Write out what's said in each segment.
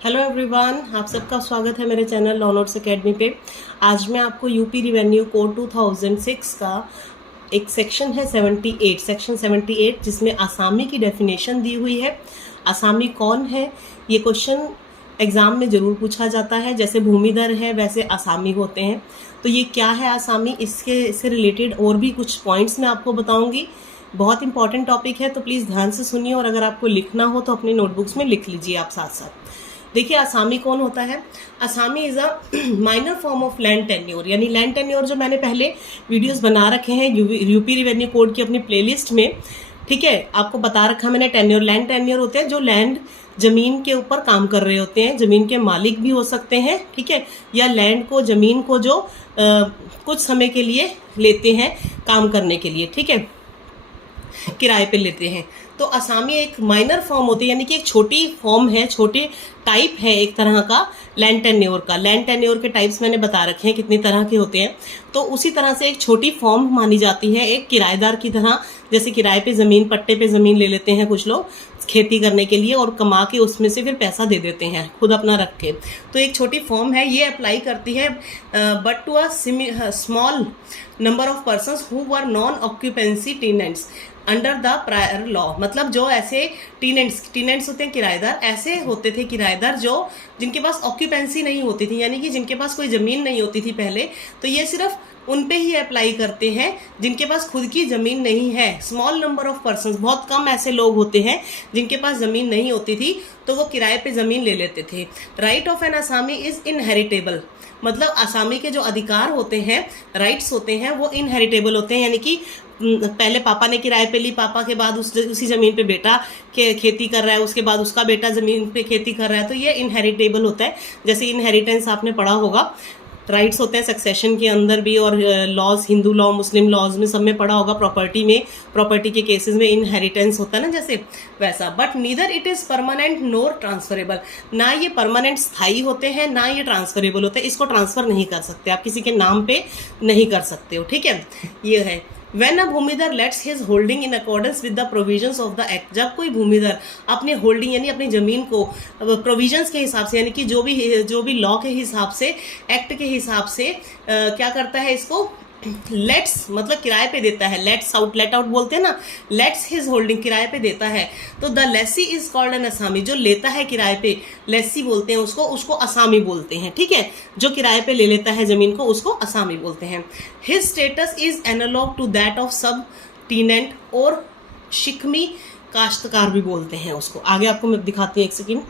Hello everyone, आप सबका स्वागत है मेरे चैनल लॉ नोट्स एकेडमी पे। आज मैं आपको यूपी रिवेन्यू कोड 2006 का एक सेक्शन है 78, सेक्शन 78, जिसमें आसामी की डेफिनेशन दी हुई है। आसामी कौन है, ये क्वेश्चन एग्ज़ाम में ज़रूर पूछा जाता है। जैसे भूमिधर है वैसे आसामी होते हैं, तो ये क्या है आसामी, इससे रिलेटेड और भी कुछ पॉइंट्स मैं आपको बताऊँगी। बहुत इंपॉर्टेंट टॉपिक है, तो प्लीज़ ध्यान से सुनिए, और अगर आपको लिखना हो तो अपनी नोटबुक्स में लिख लीजिए आप साथ साथ। देखिए आसामी कौन होता है। आसामी is a minor form of land tenure, यानी लैंड टेन्योर जो मैंने पहले वीडियोस बना रखे हैं यूपी रिवेन्यू कोड की अपनी प्लेलिस्ट में, ठीक है, आपको बता रखा मैंने। टेन्योर, लैंड टेन्योर होते हैं जो लैंड जमीन के ऊपर काम कर रहे होते हैं, जमीन के मालिक भी हो सकते हैं, ठीक है, या लैंड को, जमीन को जो कुछ समय के लिए लेते हैं काम करने के लिए, ठीक है, किराए पे लेते हैं। तो आसामी एक माइनर फॉर्म होती है, यानी कि एक छोटी फॉर्म है, छोटे टाइप है एक तरह का लैंड टेन्योर का। लैंड टेन्योर के टाइप्स मैंने बता रखे हैं कितनी तरह के होते हैं, तो उसी तरह से एक छोटी फॉर्म मानी जाती है, एक किराएदार की तरह। जैसे किराए पे ज़मीन, पट्टे पे ज़मीन ले लेते हैं कुछ लोग खेती करने के लिए, और कमा के उसमें से फिर पैसा दे देते हैं खुद अपना रख के। तो एक छोटी फॉर्म है, ये अप्लाई करती है but to a small number of persons who were non occupancy tenants under the prior law. मतलब जो ऐसे टेनेंट्स होते हैं किराएदार, ऐसे होते थे किराएदार जो जिनके पास ऑक्यूपेंसी नहीं होती थी, यानी कि जिनके पास कोई ज़मीन नहीं होती थी पहले, तो ये सिर्फ उन पे ही अप्लाई करते हैं जिनके पास खुद की ज़मीन नहीं है। स्मॉल नंबर ऑफ पर्सन्स, बहुत कम ऐसे लोग होते हैं जिनके पास ज़मीन नहीं होती थी, तो वो किराए पे ज़मीन ले लेते थे। Right of N Asami is inheritable, मतलब आसामी के जो अधिकार होते हैं, राइट्स होते हैं, वो इनहेरिटेबल होते हैं, यानी कि पहले पापा ने किराए पे ली, पापा के बाद उसी ज़मीन पे बेटा खेती कर रहा है, उसके बाद उसका बेटा ज़मीन पे खेती कर रहा है, तो ये इनहेरिटेबल होता है। जैसे इनहेरिटेंस आपने पढ़ा होगा, राइट्स होते हैं सक्सेशन के अंदर भी, और लॉज, हिंदू लॉ, मुस्लिम लॉज में सब में पढ़ा होगा। प्रॉपर्टी में, प्रॉपर्टी के केसेस में इनहेरिटेंस होता है ना, जैसे वैसा। But neither it is permanent NOR transferable, ना ये परमानेंट स्थायी होते हैं, ना ये ट्रांसफरेबल होते हैं। इसको ट्रांसफ़र नहीं कर सकते आप, किसी के नाम पे नहीं कर सकते हो, ठीक है। ये है When a bhumidhar lets his holding in accordance with the provisions of the act, जब कोई भूमिधर अपनी होल्डिंग यानी अपनी जमीन को प्रोविजंस के हिसाब से, यानी कि जो भी लॉ के हिसाब से, एक्ट के हिसाब से क्या करता है, इसको लेट्स मतलब किराए पे देता है। लेट आउट बोलते हैं ना, लेट्स हिज होल्डिंग, किराए पे देता है। तो the Lesi is called an असामी, जो लेता है किराए पे, लेसी बोलते हैं उसको असामी बोलते हैं, ठीक है। जो किराए पे ले लेता है जमीन को, उसको असामी बोलते हैं। His status is analog to that of sub tenant, और शिकमी काश्तकार भी बोलते हैं उसको। आगे आपको मैं दिखाती हूँ, एक सेकेंड।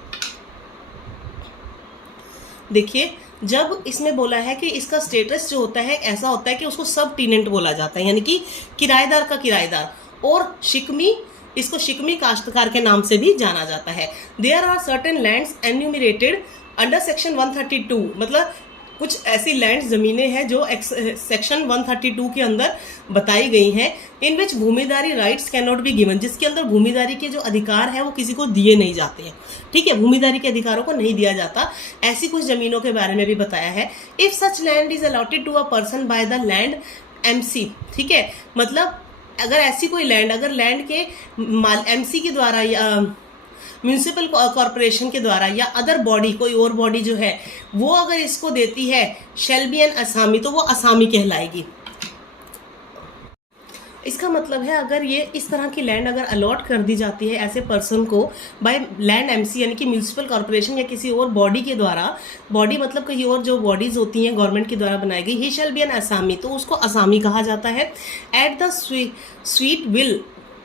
देखिए, जब इसमें बोला है कि इसका स्टेटस जो होता है ऐसा होता है कि उसको सब टीनेंट बोला जाता है, यानी कि किराएदार का किराएदार, और शिकमी, इसको शिकमी काश्तकार के नाम से भी जाना जाता है। There are certain lands enumerated under section 132, मतलब कुछ ऐसी लैंड ज़मीनें हैं जो सेक्शन 132 के अंदर बताई गई हैं, in which bhumidhari rights can not be given, जिसके अंदर भूमिदारी के जो अधिकार है वो किसी को दिए नहीं जाते हैं, ठीक है, भूमिदारी के अधिकारों को नहीं दिया जाता। ऐसी कुछ ज़मीनों के बारे में भी बताया है। If such land is allotted to a person by the land MC, ठीक है, मतलब अगर ऐसी कोई लैंड, अगर लैंड के एमसी के द्वारा या म्यूनिसिपल कॉरपोरेशन के द्वारा या अदर बॉडी, कोई और बॉडी जो है वो अगर इसको देती है, शैल बी एन असामी, तो वो असामी कहलाएगी। इसका मतलब है अगर ये इस तरह की लैंड अगर अलॉट कर दी जाती है ऐसे पर्सन को बाय लैंड एमसी, यानी कि म्यूनिसिपल कॉरपोरेशन या किसी और बॉडी के द्वारा, बॉडी मतलब कहीं और जो बॉडीज होती हैं गवर्नमेंट के द्वारा बनाई गई, ही शैल बी एन असामी, तो उसको असामी कहा जाता है। At the sweet will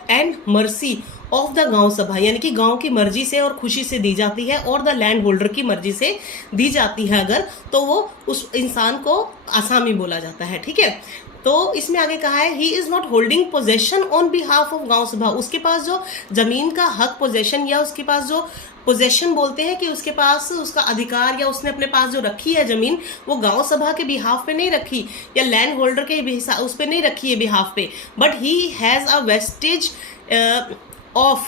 and mercy of the गांव सभा, यानी कि गांव की मर्जी से और खुशी से दी जाती है, और द लैंड होल्डर की मर्जी से दी जाती है अगर, तो वो उस इंसान को असामी बोला जाता है, ठीक है। तो इसमें आगे कहा है, he is not holding possession on behalf of गांव सभा, उसके पास जो जमीन का हक, पोजेशन, या उसके पास जो पोजेशन बोलते हैं कि उसके पास उसका अधिकार, या उसने अपने पास जो रखी है जमीन, वो गांव सभा के बिहाफ पे नहीं रखी, या लैंड होल्डर के उस पे नहीं रखी है बिहाफ पे, but he has a wastage of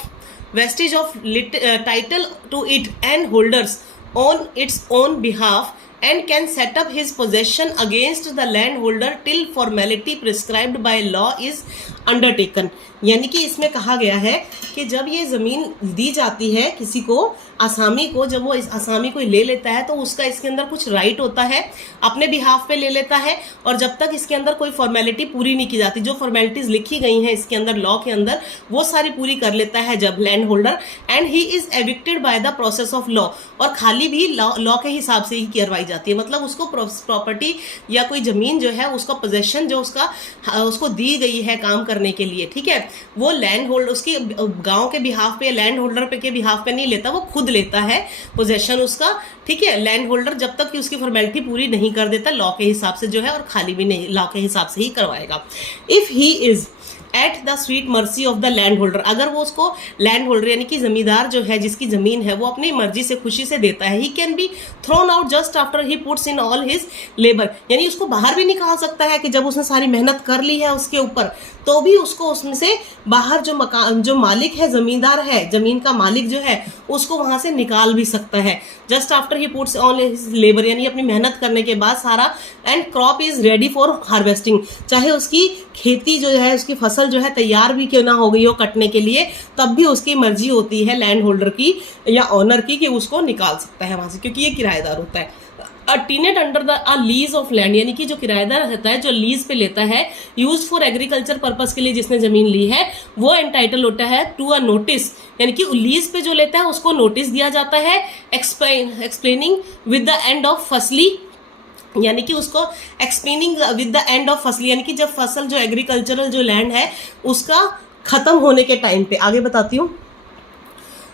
title to it and holders on its own behalf, and can set up his possession against the landholder till formality prescribed by law is undertaken. यानी कि इसमें कहा गया है कि जब ये ज़मीन दी जाती है किसी को, आसामी को, जब वो इस आसामी को ले लेता है तो उसका इसके अंदर कुछ राइट होता है, अपने बिहाफ पे ले लेता है, और जब तक इसके अंदर कोई फॉर्मेलिटी पूरी नहीं की जाती, जो फॉर्मेलिटीज़ लिखी गई हैं इसके अंदर लॉ के अंदर, वो सारी पूरी कर लेता है जब land holder, and he is evicted by the process of law. और खाली भी लॉ के हिसाब से ही करवाई जाती है, मतलब उसको प्रॉपर्टी या कोई ज़मीन जो है उसका पोजेशन जो उसको दी गई है काम करने के लिए, ठीक है, वो लैंड होल्डर उसकी गांव के बिहाफ पे, लैंड होल्डर पे के बिहाफ पे नहीं लेता, वो खुद लेता है पोजेशन उसका, ठीक है, लैंड होल्डर, जब तक कि उसकी फॉर्मेलिटी पूरी नहीं कर देता लॉ के हिसाब से जो है, और खाली भी नहीं, लॉ के हिसाब से ही करवाएगा। If he is at the sweet mercy of the land holder, अगर वो उसको लैंड होल्डर यानी कि जमींदार जो है जिसकी जमीन है वो अपनी मर्जी से खुशी से देता है, he can be thrown out just after he puts in all his labour, यानी उसको बाहर भी निकाल सकता है कि जब उसने सारी मेहनत कर ली है उसके ऊपर, तो भी उसको उसमें से बाहर जो मालिक है, जमींदार है, जमीन का मालिक जो है, उसको वहां से निकाल भी सकता है। Just after he puts on his labour, यानी अपनी मेहनत करने के बाद सारा, and crop is ready for harvesting, चाहे उसकी खेती जो है, उसकी फसल जो है तैयार भी क्यों ना हो गई हो कटने के लिए, तब भी उसकी मर्जी होती है लैंड होल्डर की या ऑनर की कि उसको निकाल सकता है वहां से, क्योंकि ये किराएदार होता है। A tenant under the a lease of land, यानी कि जो किराएदार रहता है, जो लीज पे लेता है, यूज फॉर एग्रीकल्चर पर्पस के लिए जिसने जमीन ली है, वो एंटाइटल होता है टू अ नोटिस, यानी कि लीज पे जो लेता है उसको नोटिस दिया जाता है, explaining with the end of फसली, यानी कि उसको explaining with the end of फसली, यानी कि जब फसल जो एग्रीकल्चरल जो लैंड है उसका खत्म होने के टाइम पे, आगे बताती हूँ,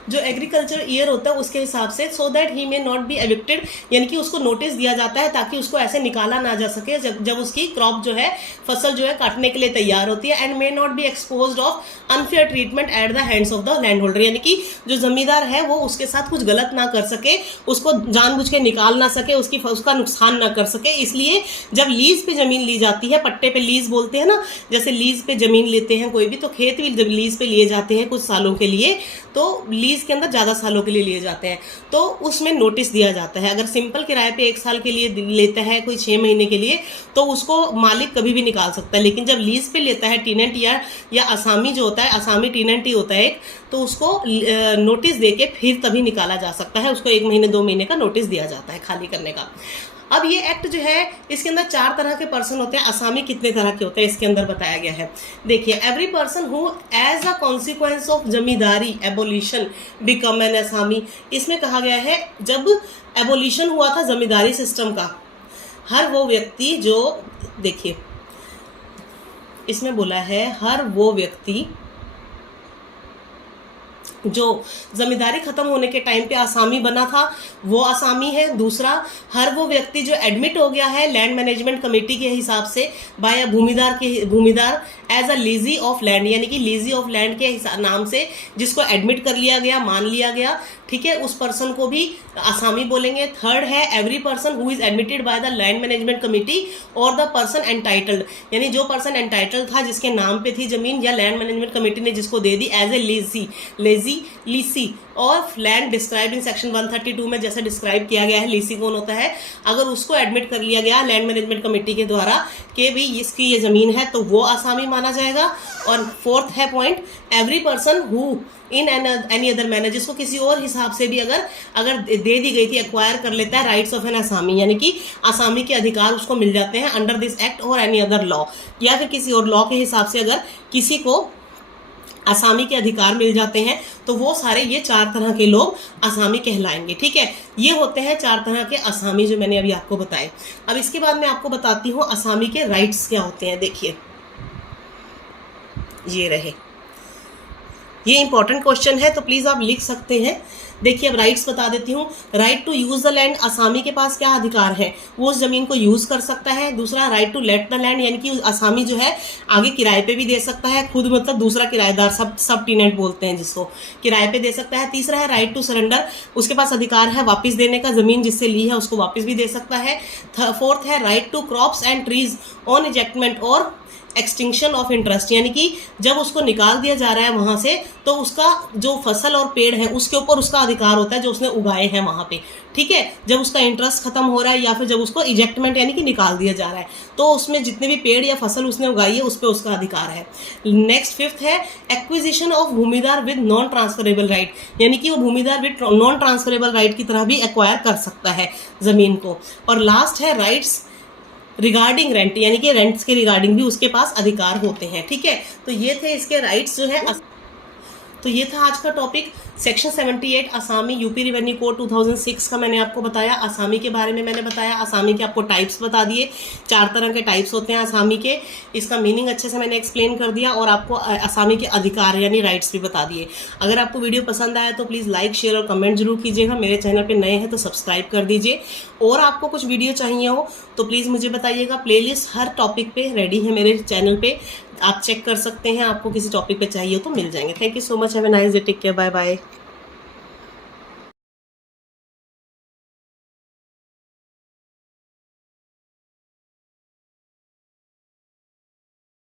जो एग्रीकल्चर ईयर होता है उसके हिसाब से, so that he may not be evicted, यानी कि उसको नोटिस दिया जाता है ताकि उसको ऐसे निकाला ना जा सके जब उसकी क्रॉप जो है, फसल जो है काटने के लिए तैयार होती है, and may not be exposed of unfair treatment at the hands of the land holder, यानी कि जो जमींदार है वो उसके साथ कुछ गलत ना कर सके, उसको जानबूझ के निकाल ना सके, उसका नुकसान ना कर सके। इसलिए जब लीज पे जमीन ली जाती है, पट्टे पे लीज बोलते हैं ना, जैसे लीज पे जमीन लेते हैं कोई भी, तो खेत भी जब लीज पे लिए जाते हैं कुछ सालों के लिए, तो लीज के अंदर ज़्यादा सालों के लिए लिए जाते हैं, तो उसमें नोटिस दिया जाता है। अगर सिंपल किराए पे 1 साल के लिए लेता है कोई 6 महीने के लिए, तो उसको मालिक कभी भी निकाल सकता है, लेकिन जब लीज पे लेता है टीनेंट या आसामी जो होता है, आसामी टीनेंट ही होता है एक, तो उसको नोटिस दे के फिर तभी निकाला जा सकता है, उसको 1 महीने 2 महीने का नोटिस दिया जाता है खाली करने का। अब ये एक्ट जो है इसके अंदर 4 तरह के पर्सन होते हैं। आसामी कितने तरह के होते हैं इसके अंदर बताया गया है, देखिए, every person who as a consequence of zamindari abolition become an asami, इसमें कहा गया है जब एबोलिशन हुआ था जमींदारी सिस्टम का, हर वो व्यक्ति जो, देखिए इसमें बोला है हर वो व्यक्ति जो जमींदारी खत्म होने के टाइम पे आसामी बना था वो आसामी है। दूसरा, हर वो व्यक्ति जो एडमिट हो गया है लैंड मैनेजमेंट कमेटी के हिसाब से by bhumidhar as a lessee of land, यानी कि लीजी ऑफ लैंड के नाम से जिसको एडमिट कर लिया गया, मान लिया गया, ठीक है, उस पर्सन को भी आसामी बोलेंगे। थर्ड है every person who is admitted bye the land management committee और द पर्सन एंटाइटल्ड, यानी जो पर्सन एंटाइटल्ड था जिसके नाम पे थी जमीन, या लैंड मैनेजमेंट कमेटी ने जिसको दे दी as a lessee of land described in section 132 में जैसे डिस्क्राइब किया गया है। लीसी कौन होता है, अगर उसको एडमिट कर लिया गया लैंड मैनेजमेंट कमेटी के द्वारा कि भी इसकी ये जमीन है, तो वो आसामी माना जाएगा। और फोर्थ है point, every person who in any other manner, जिसको किसी और हिसाब से भी अगर दे दी गई थी, एक्वायर कर लेता है राइट्स ऑफ एन आसामी, यानी कि आसामी के अधिकार उसको मिल जाते हैं अंडर दिस एक्ट और एनी अदर लॉ, या फिर किसी और लॉ के हिसाब से अगर किसी को आसामी के अधिकार मिल जाते हैं, तो वो सारे ये 4 तरह के लोग आसामी कहलाएंगे, ठीक है। ये होते हैं 4 तरह के आसामी जो मैंने अभी आपको बताए। अब इसके बाद मैं आपको बताती हूँ आसामी के राइट्स क्या होते हैं। देखिए, ये रहे, ये इंपॉर्टेंट क्वेश्चन है तो प्लीज़ आप लिख सकते हैं। देखिए, अब राइट्स बता देती हूँ। Right to use the land, आसामी के पास क्या अधिकार है, वो उस ज़मीन को यूज़ कर सकता है। दूसरा, right to let the land, यानी कि आसामी जो है आगे किराए पे भी दे सकता है, खुद मतलब दूसरा किराएदार, सब टीनेंट बोलते हैं जिसको, किराए पे दे सकता है। तीसरा है राइट टू सरेंडर, उसके पास अधिकार है वापस देने का, ज़मीन जिससे ली है उसको वापस भी दे सकता है। फोर्थ है right to crops and trees on ejectment और एक्सटिंक्शन ऑफ इंटरेस्ट, यानी कि जब उसको निकाल दिया जा रहा है वहाँ से तो उसका जो फसल और पेड़ है उसके ऊपर उसका अधिकार होता है जो उसने उगाए हैं वहाँ पे, ठीक है। जब उसका इंटरेस्ट खत्म हो रहा है या फिर जब उसको इजेक्टमेंट यानी कि निकाल दिया जा रहा है तो उसमें जितने भी पेड़ या फसल उसने उगाई है उस पर उसका अधिकार है। नेक्स्ट फिफ्थ है acquisition of bhumidhar with non transferable right, यानी कि वो bhumidhar with non transferable right की तरह भी एक्वायर कर सकता है ज़मीन को। और लास्ट है राइट्स रिगार्डिंग रेंट, यानी कि रेंट्स के रिगार्डिंग भी उसके पास अधिकार होते हैं, ठीक है। तो ये थे इसके राइट्स जो है। तो ये था आज का टॉपिक सेक्शन 78 आसामी यूपी रिवेन्यू कोड 2006 का मैंने आपको बताया। आसामी के बारे में मैंने बताया, आसामी के आपको टाइप्स बता दिए, 4 तरह के टाइप्स होते हैं आसामी के, इसका मीनिंग अच्छे से मैंने एक्सप्लेन कर दिया और आपको आसामी के अधिकार यानी राइट्स भी बता दिए। अगर आपको वीडियो पसंद आया तो प्लीज़ लाइक शेयर और कमेंट जरूर कीजिएगा। मेरे चैनल पर नए हैं तो सब्सक्राइब कर दीजिए, और आपको कुछ वीडियो चाहिए हो तो प्लीज़ मुझे बताइएगा। प्लेलिस्ट हर टॉपिक पे रेडी है मेरे चैनल पे, आप चेक कर सकते हैं, आपको किसी टॉपिक पे चाहिए हो तो मिल जाएंगे। Thank you so much, have a nice day, take care, bye bye.